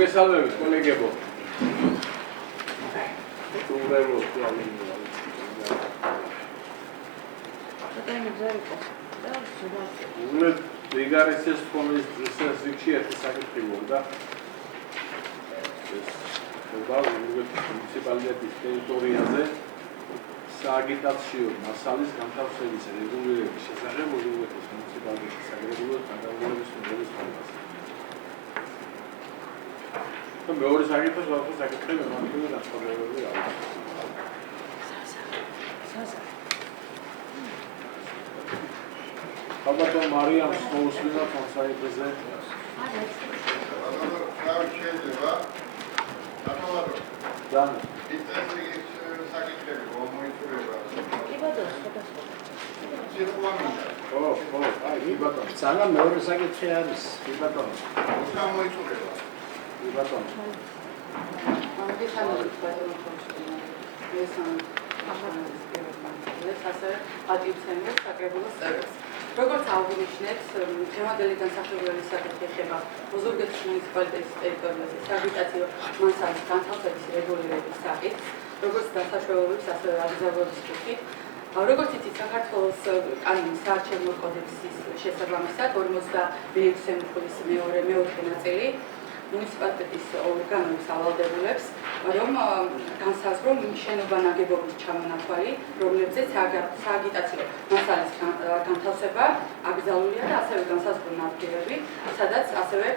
მოგესალმებით კოლეგებო. ვიგარესის კომისიის რიგში ერთი საკითხი მოვიდა. ეს მუნიციპალიტეტის ტერიტორიაზე სააგიტაციო მასალის განთავსების რეგულირების შესახებ უზრუნველყოფს მუნიციპალიტეტის საგრეგულო თანამდებობის მიღების ხარჯს. მეორე საკითხი ვაფშე საკითხი მემარჯვენე განსხვავებული არის. ალბათ მარიამს მოусმინა კონსაიტრზე. შეიძლება ძალიან ინტენსივის საკითხები მოიწურება. კი ბატონო, სხვადასხვა. აი ბატონო. ძალიან მეორე საკითხი არის. კი ბატონო. მოიწურება. კი ბატონო. ამიტომაც ბატონო კონსტიტუცია ეს ასე ატიცემის საკრებულოს წერილს. როგორც აღნიშნეთ, დღევანდელი განსახილველი საკითხი ეხება ოზურგეთის მუნიციპალიტეტის ტერიტორიაზე სააგიტაციო მასალის განთავსების რეგულირების საკითხს, როგორც დასაშვებობის, ასევე აღზევების კუთხით. როგორც იცით, საქართველოს კანონის საარჩევნო კოდექსის შესაბამისად 46 წლის მეოთხე ნაწილი მუნიციპალიტეტის ორგანოებს ავალდებულებს, რომ განსაზღვრონ შენობა ნაგებობის ჩამონათვალი, რომლებზეც სააგიტაციო მასალის განთავსება აკრძალულია და ასევე განსაზღვრონ ადგილები, სადაც ასევე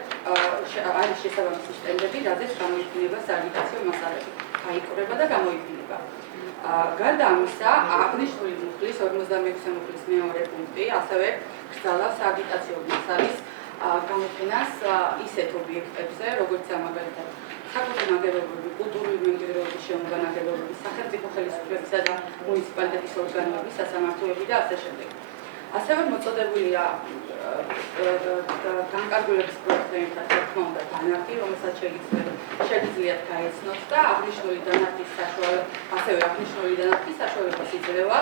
არის შესაბამისი შტემპები, რაზეც გამოიფინება სააგიტაციო მასალები, გაიყურება და გამოიფინება. გარდა ამისა, აღნიშნული მუხლის 46 მუხლის მეორე პუნქტი ასევე გრძელავს სააგიტაციო მასალის გამოფენას ისეთ ობიექტებზე, როგორც მაგალითად საკუთარ ნაგებობები, კულტურული მემკვიდრეობის შენობა ნაგებობები, სახელმწიფო ხელისუფლებისა და მუნიციპალიტეტის ორგანოების სასამართლოები და ასე შემდეგ. ასევე მოწოდებულია განკარგულების პროექტებთან თქმა უნდა დანართი, რომელსაც შეგიძლიათ გაეცნოთ და აღნიშნული დანართის საშუალებას იძლევა,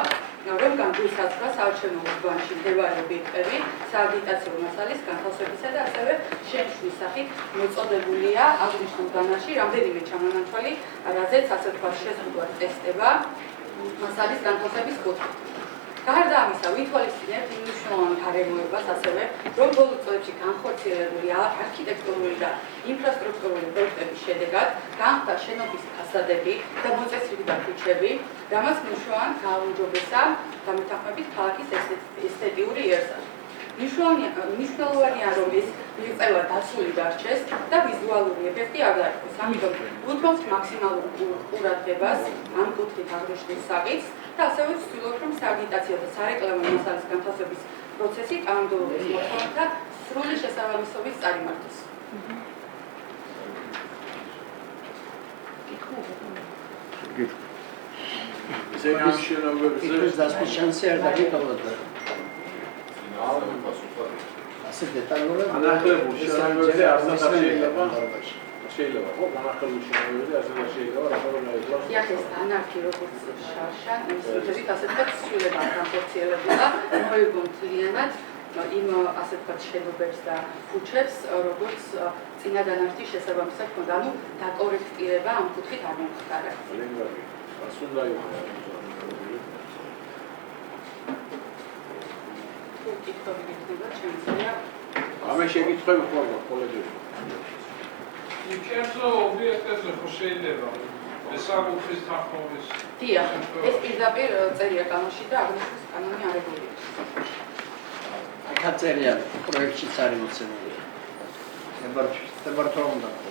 რომ განგვისაზღვრა საარჩევნო უბანში მდებარე ობიექტები სააგიტაციო მასალის განთავსებისა და ასევე შენიშვნის სახით მოწოდებულია აღნიშნულ დანართში რამდენიმე ჩამონათვალი, რაზეც ასე ვთქვათ შეზღუდვა წესდება მასალის განთავსების კუთხით. გარდა ამისა, ვითვალისწინებთ იმ მნიშვნელოვან გარემოებას ასევე, რომ ბოლო წლებში განხორციელებული არქიტექტურული და ინფრასტრუქტურული პროექტების შედეგად განხდა შენობის ფასადები და მოწესრიგდა ქუჩები, რამაც მნიშვნელოვან გააუმჯობესა გამეთანხმებით ქალაქის ესთეტიური იერსაჟი. მნიშვნელოვანია, რომ ეს მიღწევა დაცული დარჩეს და ვიზუალური ეფექტი არ დაიხოს. ამიტომ უთმობთ მაქსიმალურ ყურადღებას ამ კუთხით აღნიშნულ საკითხს და ასევე ვცდილობთ, რომ სააგიტაციო და სარეკლამო მასალის განთავსების პროცესი კანონმდებლობის მოთხოვნათა სრული შესაბამისობით წარიმართოს. ის დასმის შანსი არ დაგიკავოთ. ასე დეტალურად ანახლებულ შენობებზე არცერთ შეიძლება ხო, განახლებულ შენობებზე არცერთ შეიძლება რაფორმაებს. ეს ანარქი როგორც შარშან, ისედაც ასე ვთქვათ, სულება განხორციელებულა, მოიგო მთლიანად იმ ასე ვთქვათ შენობებს და ქუჩებს, როგორც წინა დანართის შესაბამისად ჰქონდა, ანუ დაკორექტირება ამ კუთხით არ მომხდარა. ასუნდა იყოს. ამე შეკითხვები ხო აქვს კოლეგები? Ինչერცო ობიექტებზე ხო შეიძლება მესამუხის თანხმობის. დიახ, ეს პირდაპირ წერია კანონში და აღნიშნავს კანონი არეგულირებს. აქ წერია პროექტშიც არის მოცემული. ნებართვა უნდა ყო.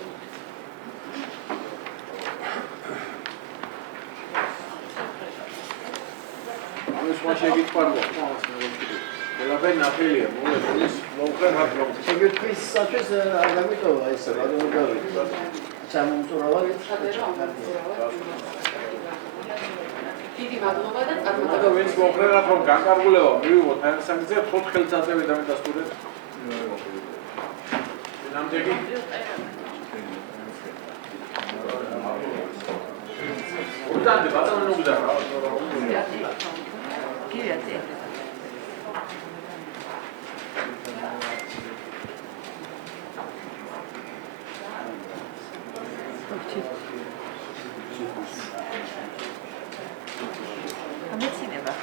ამის სხვა შეკითხვა აქვს ყველაფერი ნახელია, მოუწევს მოუყენათ რომ შეკითხვისათვის არ გამიტოვა ეს რადგან სამომწურავად დიდი მადლობა და და წარმატება. ვინც მოუყენათ რომ განკარგულება მივიღოთ აი სამიზე 4 წელიწადები დამიდასტურეთ. ნამდვილი უდანდი ბატონო ნუგდა რა. გიაცი. ამეცინება.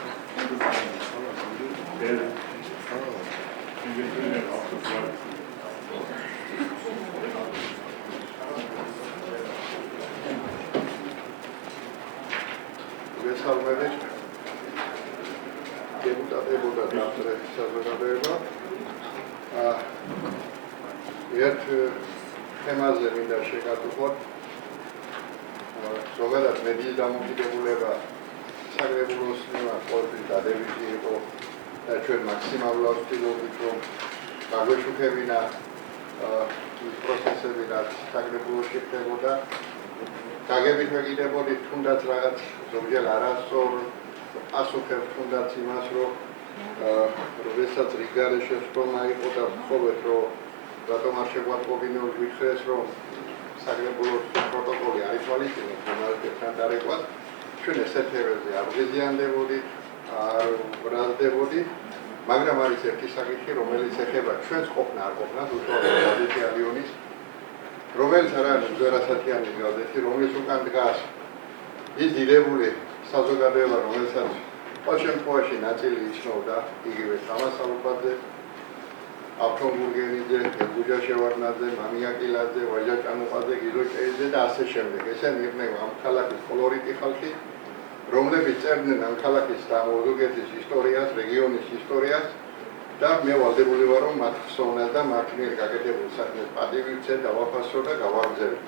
მესალმებით დეპუტატებოდა დამწერების საზოგადოება. ერთ თემაზე მინდა შეგატყობოთ. ზოგადად მედიის დამოკიდებულება საგრებულოს მიმართ ყოველთვის დადებითი იყო და ჩვენ მაქსიმალურად ვცდილობდით, რომ გაგვეშუქებინა ის პროცესები, რაც საგრებულოში ხდებოდა. გაგებით მეკიდებოდით თუნდაც რაღაც ზოგჯერ არასწორ პასუხებს თუნდაც იმას, რომ როდესაც რიგარე შეცდომა იყო და ვთხოვეთ, რომ რატომ არ შეგვატყობინო გითხრეს, რომ საგრებულოს პროტოკოლი არ ითვალისწინებს ჟურნალისტებთან დარეკვას, ჩვენ ესეთ თემებზე არ ვიზიანდებოდით, არ ბრალდებოდით, მაგრამ არის ერთი საკითხი, რომელიც ეხება ჩვენს ყოფნა არ ყოფნას, უშუალოდ გაზეთი ალიონის, რომელიც არ არის ძვერასათიანი გაზეთი, რომლის უკან დგას ის დიდებული საზოგადოება, რომელსაც ყოველ შემთხვევაში ნაწილი იცნობდა იგივე თამარ სალუკვაძე, აფრონ გურგენიძე, გუჯა შევარდნაძე, მამია კილაძე, ვაჟა ჭანუყაძე, გიზო ჭეიძე და ასე შემდეგ. ესენი იყვნენ ამ ქალაქის კოლორიტი ხალხი, რომლებიც წერდნენ ამ ქალაქის და ოზურგეთის ისტორიას, რეგიონის ისტორიას და მე ვალდებული ვარ, რომ მათ ხსოვნას და მათ მიერ გაკეთებულ საქმეს პატივი ვცე, დავაფასო და გავაგრძელებ.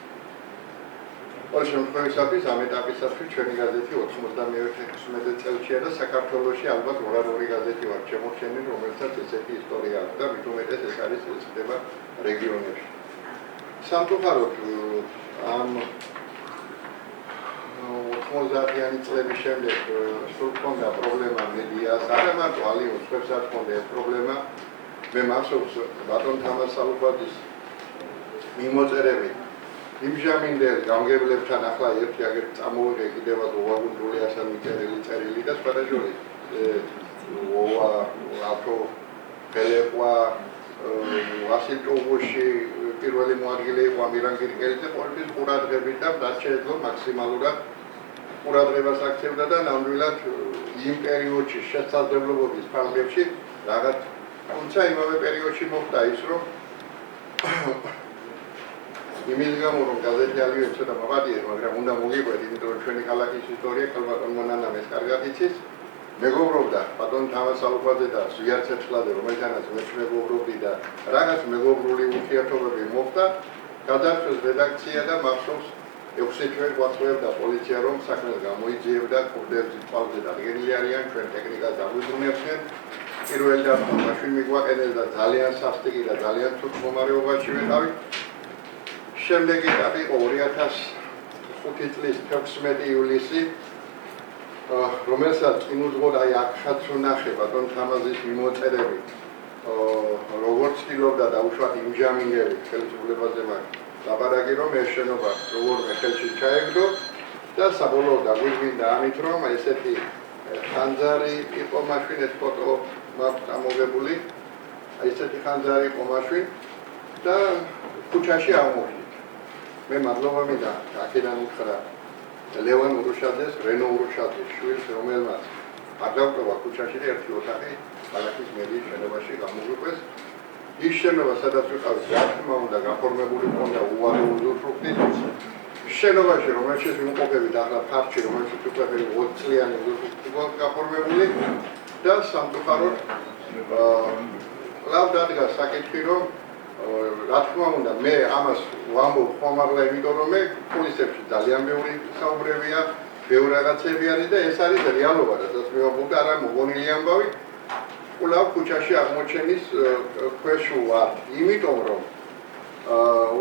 ყოველ შემთხვევისათვის ამ ეტაპისათვის ჩვენი გაზეთი 91 წელშია და საქართველოში ალბათ ორ-ორი გაზეთი ვარ შემორჩენილი, რომელსაც ესეთი ისტორია აქვს და მით უმეტეს ეს არის ხდება რეგიონებში. სამწუხაროდ ამ 90-იანი წლების შემდეგ სულ ჰქონდა პრობლემა მედიას, არა მარტო ალიონს, სხვებსაც ჰქონდა ეს პრობლემა. მე მახსოვს ბატონ თამარ სალუკვაძის მიმოწერებით იმჟამინდელ გამგებლებთან ახლა ერთი აგერ წამოვიღე კიდევაც ოვაგუნდული ასან მიწერილი წერილი და სხვადასხვა აფრო ფელეყვა ვასილ ჭოღუში პირველი მოადგილე იყო ამირან გირგელიძე ყოველთვის ყურადღებით და რაც შეეძლო მაქსიმალურად ყურადღებას აქცევდა და ნამდვილად იმ პერიოდში შესაძლებლობების ფარგლებში რაღაც თუმცა იმავე პერიოდში მოხდა ის რომ იმის გამო რომ გაზეთი ალიონი ცოტა მოვადიეთ, მაგრამ უნდა მოგიყვეთ, იმიტომ რომ ჩვენი ქალაქის ისტორია ქალბატონ მონანამ ეს კარგად იცის. მეგობრობდა ბატონ თამარ სალუკვაძე და ზვიად ცეცხლაძე, რომელთანაც მე მეგობრობდი და რაღაც მეგობრული ურთიერთობები მოხდა. გადაწყვეტს რედაქცია და მახსოვს 6 თვე გვაწევდა პოლიცია რომ საქმეს გამოიძიებდა, კურდებს თვალზე დადგენილი არიან, ჩვენ ტექნიკას დაგვიბრუნებდნენ. პირველ და მაშინ მიგვაყენეს და ძალიან სასტიკი და ძალიან ცუდ მდგომარეობაში ვიყავით. შემდეგ ეტაპი იყო 2005 წლის 16 ივლისი, რომელსაც წინუძღოდ აი აქაც ვნახე ბატონ თამაზის მიმოწერები, როგორც ცდილობდა დაუშვათ იმჟამინდელი ხელისუფლებაზე მათ ლაპარაკი, რომ ეს შენობა როგორმე ხელში ჩაეგდო და საბოლოოდ დაგვიგვინდა ამით, რომ ესეთი ხანძარი იყო მაშინ ეს ფოტო მაქვს ამოღებული, ესეთი ხანძარი იყო მაშინ და ქუჩაში აღმოჩნდა. მე მადლობა მინდა აქედან უთხრა ლევან ურუშაძეს, რენო ურუშაძის შვილს, რომელმაც არ დავტოვა ქუჩაში და ერთი ოთახი ქალაქის მედიის შენობაში გამოგვიყვეს. ის შენობა, სადაც ვიყავით, რა თქმა უნდა, გაფორმებული ჰქონდა უარი უზურპრუქტით. შენობაში, რომელშიც ვიმყოფებით ახლა ფარჩი, რომელშიც უკვე 20 წლიანი უზურპრუქტი გაფორმებული და სამწუხაროდ კვლავ დადგა საკითხი, რომ რა თქმა უნდა, მე ამას ვამბობ ხომაღლა, იმიტომ რომ მე პოლიცებში ძალიან ბევრი საუბრებია, ბევრი რაღაცები არის და ეს არის რეალობა, რასაც მე ვამბობ და არა მოგონილი ამბავი. კვლავ ქუჩაში აღმოჩენის ქვეშ ვარ, იმიტომ რომ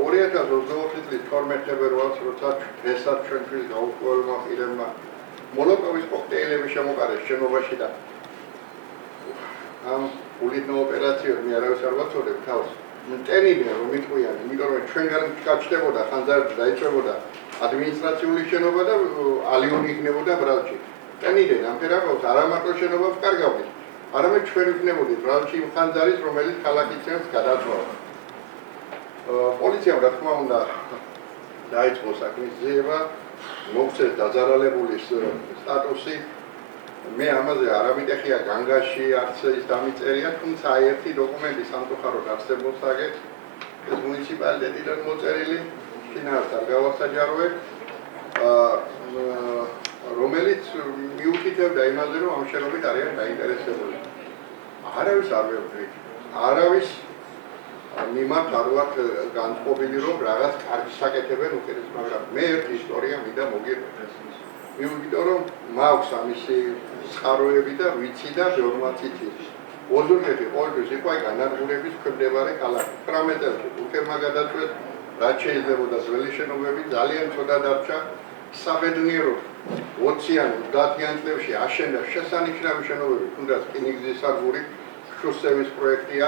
2024 წლის 12 ფევრალს, როცა დღესაც ჩვენთვის გაურკვეველმა პირებმა მოლოტოვის კოქტეილები შემოყარეს შენობაში და ამ ულითნო ოპერაციებს მე არავის არ ვაცოდებ თავს. ტენიდნენ რომ მიტყვიან, იმიტომ რომ ჩვენგან გაჩნდებოდა ხანძარში დაიწვებოდა ადმინისტრაციული შენობა და ალიონი იქნებოდა ბრალჭი. ტენიდნენ ამ ფერაღებს არა მარტო შენობას კარგავდნენ, არამედ ჩვენ ვიქნებოდით ბრალჭი იმ ხანძარის, რომელიც ქალაქის ცენტრს გადაწვავდა. პოლიციამ რა თქმა უნდა დაიწყო საქმის ძიება, მოგვცეს დაძარალებულის სტატუსი. მე ამაზე არ ამიტეხია განგაში, არც ის დამიწერია, თუმცა აი ერთი დოკუმენტი სამწუხაროდ არსებობს აგეთ, ეს მუნიციპალიტეტიდან მოწერილი, შინაარსს არ გავასაჯაროებ, რომელიც მიუთითებდა იმაზე, რომ ამ შენობით არიან დაინტერესებული. არავის არ ვეუბნი, არავის მიმართ არ ვართ განწყობილი, რომ რაღაც კარგი საკეთებენ უკეთეს, მაგრამ მე ერთი ისტორია მინდა მოგიყვეს. იმიტომ რომ მაქვს ამისი წყაროები და ვიცი და ბევრმა ციცი. ოზურგეთი ყოველთვის იყო აი განადგურების ქვემდებარე ქალაქი. 18 წელს თურქებმა გადაწყვეტ, რაც შეიძლებოდა ძველი შენობები ძალიან ცოტა დარჩა. საბედნიეროდ 20-ან 30-ან წლებში აშენდა შესანიშნავი შენობები, თუნდაც რკინიგზის სადგური, შოსევის პროექტია.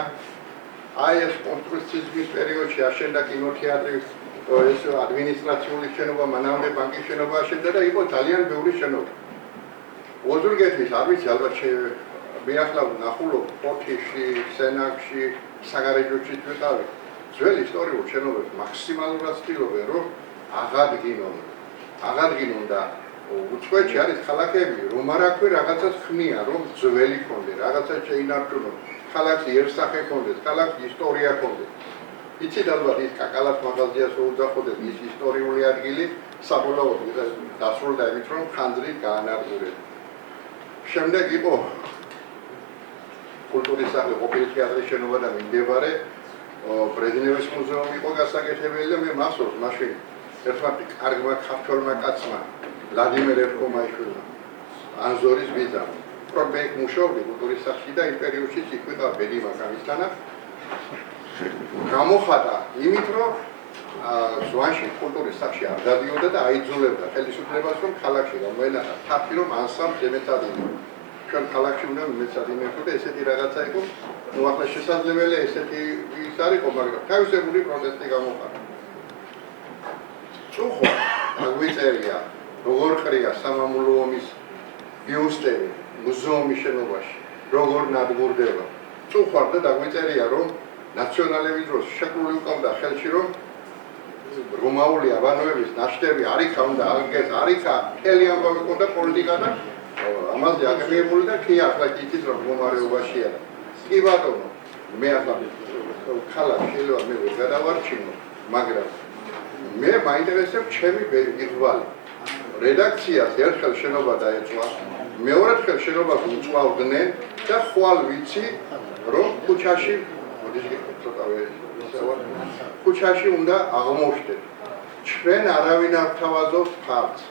აი ეს კონსტრუქციის პერიოდში აშენდა კინოთეატრი, ეს ადმინისტრაციული შენობა, მანამდე ბანკის შენობა აშენდა და იყო ძალიან ბევრი შენობა. ოზურგეთის არ ვიცი, ალბათ მე ახლა ვნახულობ ფოთიში, სენაკში, საგარეჯოში ვიყავი. ძველ ისტორიულ შენობებს მაქსიმალურად ცდილობენ, რომ აღადგინონ და უცხოეთში არის ქალაქები, რომ არ აქვე რაღაცას ხმიან, რომ ძველი ქონდეს, რაღაცას შეინარჩუნონ, ქალაქს იერსახე ქონდეს, ქალაქს ისტორია ქონდეს. იცით ალბათ ის კაკალას მაღაზიას უძახოდეს ის ისტორიული ადგილი, საბოლოოდ დასრულდა იმით, რომ ხანძრით გაანადგურეს. შემდეგ იყო კულტურის სახლი, ყოფილი თეატრის შენობა და მიმდებარე ბრეჟნევის მუზეუმი იყო გასაკეთებელი და მე მახსოვს მაშინ ერთმა კარგმა ქართველმა კაცმა ვლადიმერ ერქომაიშვილმა ანზორის ვიზამ პროექტ მუშაობდი კულტურის სახლში და იმ პერიოდში იყვება ბედი მაგამისთანა გამოხატა იმით რომ ზვანში კულტურის სახლში არ გადიოდა და აიძულებდა ხელისუფლებას რომ ქალაქში რომელათა თაფი რომ ანსამბლს ემეცადინო ჩვენ ქალაქში უნდა მემეცადინებო და ესეთი რაღაცა იყო ნუ ახლა შესაძლებელია ესეთი ის არ იყო მაგრამ თავისებური პროტესტი გამოხატა წუხო აგვიწერია როგორ ყრია სამამულო ომის ბიუსტები მუზეუმის შენობაში როგორ ნადგურდება წუხარ და დაგვიწერია რომ ნაციონალების დროს შეკრული უკავდა ხელში რომ რომაული აბანოების ნაშთები არიქა უნდა აღგეს არიქა მთელი ამბავი ყოდა პოლიტიკა და ამაზე აგრეგებული და კი ახლა იცით რომ მდგომარეობაშია კი ბატონო მე ახლა ქალაქ შეიძლება მე ვერ გადავარჩინო მაგრამ მე მაინტერესებს ჩემი იღბალი რედაქციას ერთხელ შენობა დაეწვა მეორედ ხელ შენობას უწვავდნენ და ხვალ ვიცი რომ ქუჩაში ქუჩაში უნდა აღმოჩნდეთ ჩვენ არავინ არ თავაზობს ფართს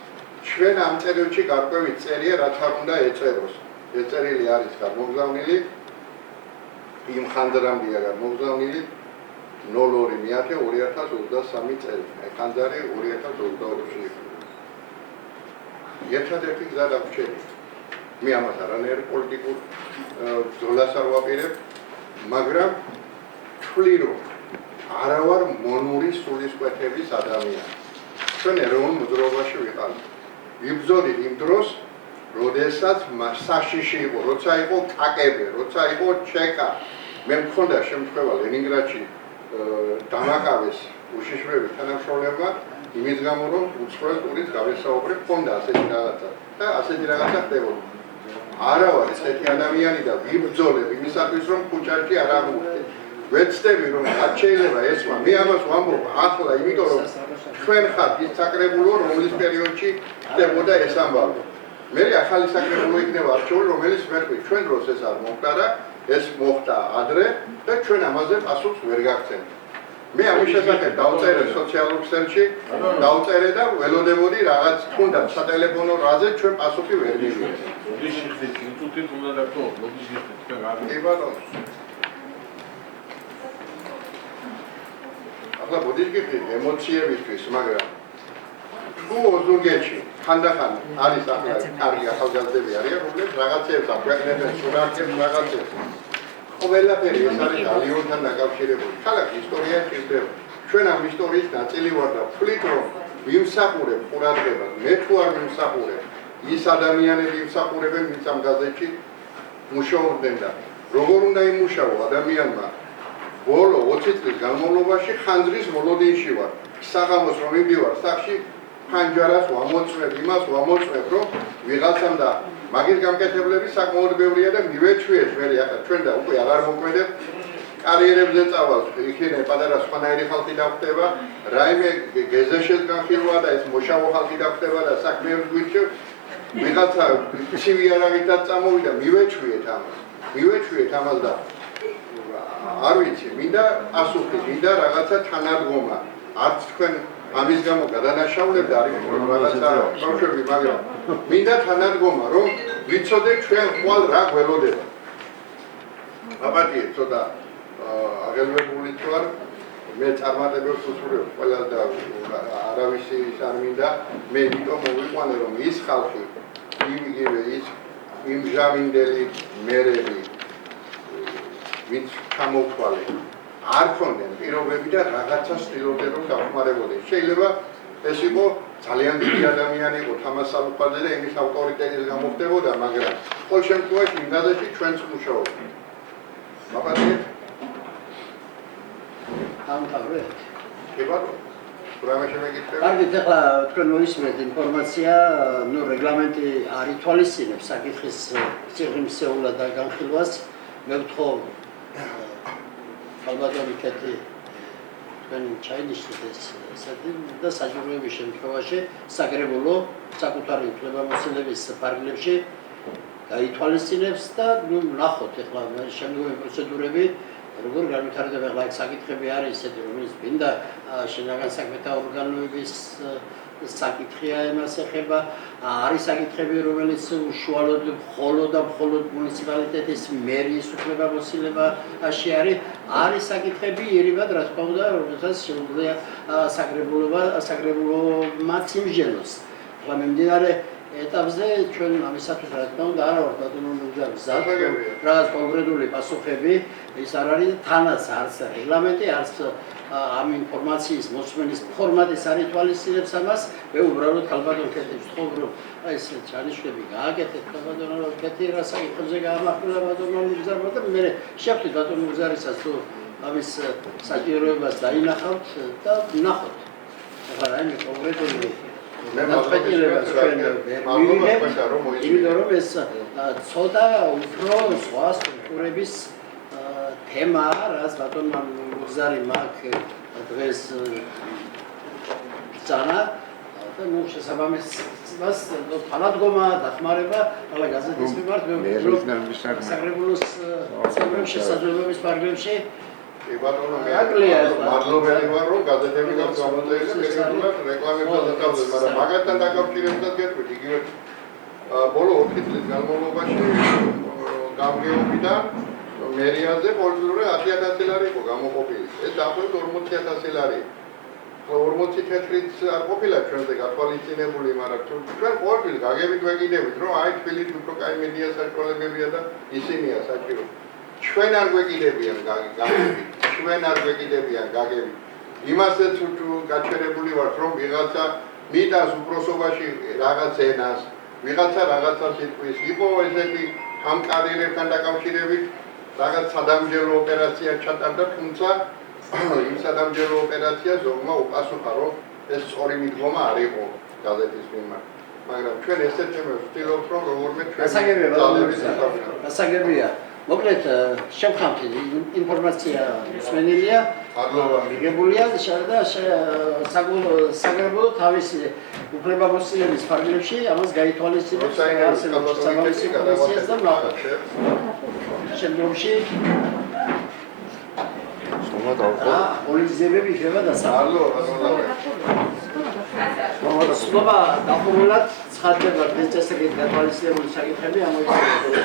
ჩვენ ამ წერილში გარკვევით წერია რაც არ უნდა ეწეროს ეს წერილი არის გამოგზავნილი იმ ხანძრამდეა გამოგზავნილი 02/2023 წელი ხანძარი 2022-ში ერთადერთი გზა დაგვრჩენია მე ამას არანაირ პოლიტიკურ ბრძოლას არ ვაპირებ მაგრამ თვლი რომ არა ვარ მონური სულისკვეთების ადამიანი ჩვენ ეროვნულ მოძრაობაში ვიყავით ვიბრძოლით იმ დროს როდესაც საშიში იყო როცა იყო კაკები როცა იყო ჩეკა მე მქონდა შემთხვევა ლენინგრადში დამაკავეს უშიშროები თანამშრომლებმა იმის გამო რომ უცხოელ ტურით გავესაუბრე მქონდა ასეთი რაღაცა და ასეთი რაღაცა ხდებოდა არა ვარ ესეთი ადამიანი და ვიბრძოლებ იმისათვის რომ ქუჩაში არ აღმოჩნდე ვეცდები რომ რაც შეიძლება ესმა მე ამას ვამბობ ახლა იმიტომ რომ ჩვენ ხართ ის საკრებულო რომლის პერიოდში ხდებოდა ეს ამბავი მე ახალი საკრებულო იქნება არჩეული რომელიც მეთქვი ჩვენ დროს ეს არ მომხდარა ეს მოხდა ადრე და ჩვენ ამაზე პასუხს ვერ გაგცემთ მე ამის შესახებ დავწერე სოციალურ ქსელში დავწერე და ველოდებოდი რაღაც თუნდაც სატელეფონო რაზე ჩვენ პასუხი ვერ მივიღეთ მოდი შეხდით ინსტიტუტით უნდა დაგტო მოდი შეხდით თქვენ არ კი ბატონო ახლა მოდი შეხდით ემოციებისთვის მაგრამ თუ ოზურგეთში ხანდახან არის ახლა კარგი ახალგაზრდები არიან რომლებიც რაღაცებს აქვეყნებენ სურათებს რაღაცებს ყველაფერი ეს არის ალიონთან დაკავშირებული ქალაქის ისტორია ხდება ჩვენ ამ ისტორიის ნაწილი ვარ და ვთვლით რომ ვიმსახურებ ყურადღებას მე თუ არ ვიმსახურებ ის ადამიანები იმსახურებენ ვინც ამ გაზეთში მუშაობდნენ და როგორ უნდა იმუშაო ადამიანმა ბოლო 20 წლის განმავლობაში ხანძრის მოლოდინში ვარ საღამოს რომ მივდივარ სახში ფანჯარას ვამოწმებ, იმას ვამოწმებ, რომ ვიღაცამ და მაგის გამკეთებლები საკმაოდ ბევრია და მივეჩვიეს მე ახლა ჩვენ და უკვე აღარ მოქმედებ კარიერებზე წავალ, იქნებ პატარა სხვანაირი ხალხი დახვდება, რაიმე გეზეშეს განხილვა და ეს მოშავო ხალხი დახვდება და საქმეებს გვირჩევ, ვიღაცა ცივი არაღითაც წამოვიდა, მივეჩვიეთ ამას და არ ვიცი, მინდა პასუხი, მინდა რაღაცა თანადგომა, არც თქვენ ამის გამო გადანაშაულებდა არის რაღაცა ბავშვები, მაგრამ მინდა თანადგომა, რომ ვიცოდეთ ჩვენ ხვალ რა გველოდება. აბატიე, ცოტა აღელვებული ვარ, მე წარმატებებს უსურვებ ყველა და არავის ის არ მინდა, მე იმიტომ მოვიყვანე, რომ ის ხალხი, იმ ჟამინდელი მერები, ვინც ჩამოთვალე, არ ქონდნენ პირობები და რაღაცას ცდილობდნენ რომ დახმარებოდნენ. შეიძლება ეს იყო ძალიან დიდი ადამიანი იყო თამარ სალუხაძე და იმის ავტორიტეტის გამო ხდებოდა, მაგრამ ყოველ შემთხვევაში იმ გაზეთში ჩვენც მუშაობთ. მაპატიე? ამთავრე. კი ბატონო. რამე შემეკითხები? კარგით, ახლა თქვენ მოისმენთ ინფორმაცია, ნუ რეგლამენტი არ ითვალისწინებს საკითხის სიღრმისეულად და განხილვას. მე ვთხოვ ალბათობით კეთი თქვენ ჩაინიშნეთ ესეთი და საჯაროების შემთხვევაში საკრებულო საკუთარი უფლებამოსილების ფარგლებში გაითვალისწინებს და ნუ ნახოთ ახლა შემდგომი პროცედურები როგორ განვითარდება. ახლა ეს საკითხები არის ისეთი რომელიც მინდა შინაგან საქმეთა ორგანოების საკითხია იმას ეხება, არის საკითხები რომელიც უშუალოდ მხოლოდ და მხოლოდ მუნიციპალიტეტის მერის უფლებამოსილებაში არის საკითხები იერიბად რა თქმა უნდა რომელსაც შეუძლია საკრებულომაც იმსჯელოს. ახლა მიმდინარე ეტაპზე ჩვენ ამისათვის რა თქმა უნდა არა ვართ ბატონო მგზად რაღაც კონკრეტული პასუხები ის არ არის და თანაც არც რეგლამენტი არც ამ ინფორმაციის მოსმენის ფორმატის არ ითვალისწინებს ამას. მე უბრალოდ ხალბატონ კეთებს ვთხოვ რომ ეს ჩანიშნები გააკეთეთ ბატონო კეთი რა საკითხებზე გაამახვილა ბატონო მგზარმა და მე შევხვდით ბატონო მგზარისას თუ ამის საჭიროებას დაინახავთ და ნახოთ. ახლა რაიმე კონკრეტული იმიტომ რომ ეს ცოტა უფრო სხვა სტრუქტურების თემა რაც ბატონმა მგზარი მაქვს დღეს ბრძანა და ნუ შესაბამისად თანადგომა დახმარება ახლა გაზეთის მიმართ საკრებულოს წევრებს შესაძლებლობის ფარგლებში ბატონო მადლობელი ვარ რომ გაზეთები გამოწერეთ პერიოდულად რეკლამებსაც დაკავდეს, მაგრამ მაგათთან დაკავშირებულად გეტყვით იგივე ბოლო 4 წლის განმავლობაში გამგეობიდან მერიაზე პოლიტიკური 100,000 ლარი იყო გამოყოფილი. ეს დაახლოებით 40,000 ლარი. 40 თეთრიც არ ყოფილა ჩვენზე გათვალისწინებული, მაგრამ ჩვენ ყოველთვის გაგებით ვეკიდებით, რომ აი თბილისში უფრო კაი მედია საშუალებებია და ისინია საჭირო. ჩვენ არ გვეკიდებიან გაგებით, ჩვენ არ გვეკიდებიან გაგებით. იმასაც გაჩერებული ვართ, რომ ვიღაცა მიტანს უпроსობაში რაღაც ენას, ვიღაცა რაღაცას იტყვის. იყო ესეთი ამ კარიერებთან დაკავშირებით რაღაც სადამჯელო ოპერაცია ჩატარდა, თუმცა იმ სადამჯელო ოპერაციას ზოგმა უპასუხა, რომ ეს სწორი მიდგომა არ იყო გაზეთის მიმართ. მაგრამ ჩვენ ესეთ თემებს ვცდილობთ, რომ როგორმე ჩვენ გასაგებია. მოკლედ შევხამთ ინფორმაცია მსმენელია, მიღებულია და საკრებულო თავისი უფლებამოსილების ფარგლებში ამას გაითვალისწინებს სამავისი კომისიას და ნახოთ. შემდგომში პოლიციები იქნება დასაბუთი. სლობა დახურულად ცხადდება ეს წესრიგით გათვალისწინებული საკითხები ამოიცნება.